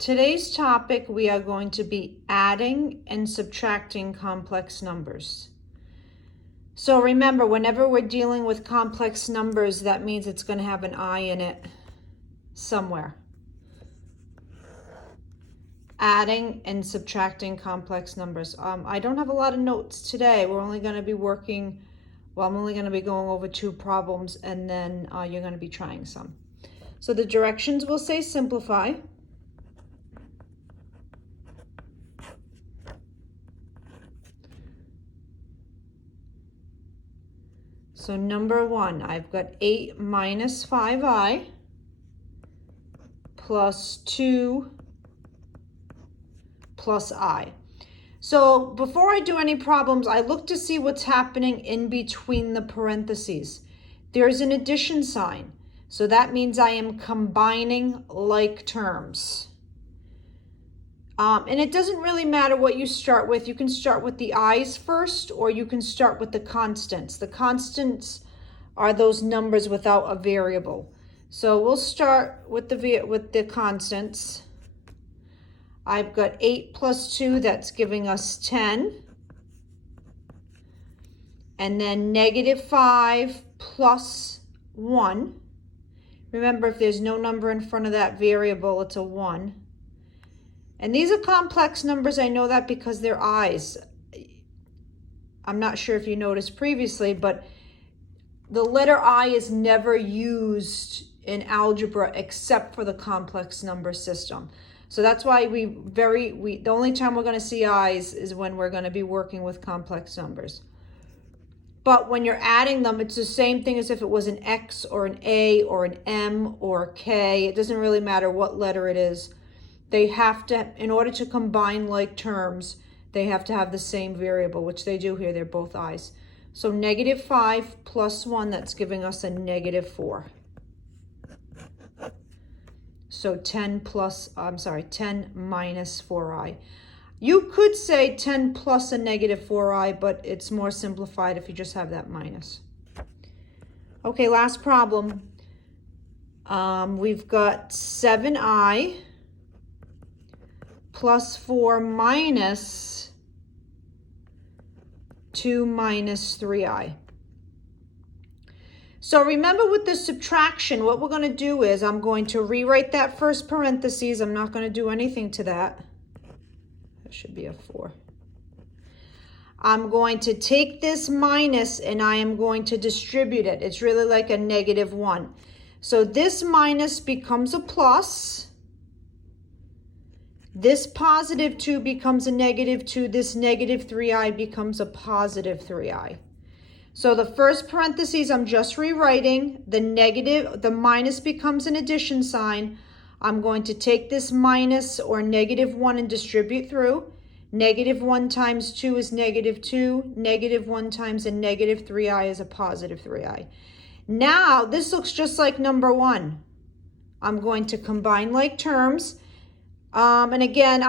Today's topic, we are going to be adding and subtracting complex numbers. So remember, whenever we're dealing with complex numbers, that means it's going to have an I in it somewhere. Adding and subtracting complex numbers. I don't have a lot of notes today. We're only going to be working, well, I'm only going to be going over 2 problems, and then you're going to be trying some. So the directions will say simplify. So number 1, I've got 8 minus 5i plus 2 plus I. So before I do any problems, I look to see what's happening in between the parentheses. There's an addition sign. So that means I am combining like terms. And it doesn't really matter what you start with. You can start with the i's first, or you can start with the constants. The constants are those numbers without a variable. So we'll start with the constants. I've got 8 plus 2, that's giving us 10. And then negative 5 plus 1. Remember, if there's no number in front of that variable, it's a 1. And these are complex numbers. I know that because they're i's. I'm not sure if you noticed previously, but the letter I is never used in algebra except for the complex number system. So that's why the only time we're going to see i's is when we're going to be working with complex numbers. But when you're adding them, it's the same thing as if it was an X or an A or an M or a K. It doesn't really matter what letter it is. They have to, in order to combine like terms, they have to have the same variable, which they do here. They're both i's. So negative 5 plus 1, that's giving us a negative 4. So 10 minus 4i. You could say 10 plus a negative 4i, but it's more simplified if you just have that minus. Okay, last problem. We've got 7i plus 4 minus 2 minus 3i. So remember, with the subtraction, what we're going to do is I'm going to rewrite that first parentheses. I'm not going to do anything to that. That should be a 4. I'm going to take this minus and I am going to distribute it. It's really like a negative 1. So this minus becomes a plus. This positive 2 becomes a negative 2. This negative 3i becomes a positive 3i. So the first parentheses, I'm just rewriting. The minus becomes an addition sign. I'm going to take this minus or negative 1 and distribute through. Negative 1 times 2 is negative 2. Negative 1 times a negative 3i is a positive 3i. Now, this looks just like number 1. I'm going to combine like terms. And again,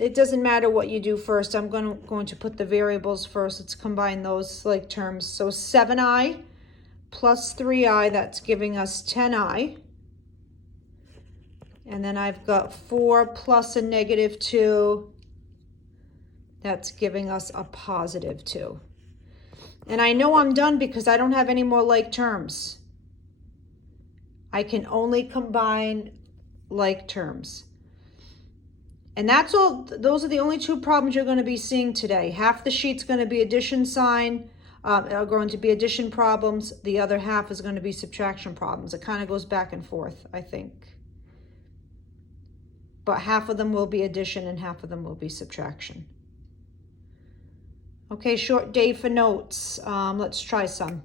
it doesn't matter what you do first. I'm going to put the variables first. Let's combine those like terms. So 7i plus 3i, that's giving us 10i. And then I've got 4 plus a negative 2. That's giving us a positive 2. And I know I'm done because I don't have any more like terms. I can only combine like terms. And that's all. Those are the only 2 problems you're going to be seeing today. Half the sheet's going to be addition sign, are going to be addition problems. The other half is going to be subtraction problems. It kind of goes back and forth, I think. But half of them will be addition and half of them will be subtraction. Okay, short day for notes. Let's try some.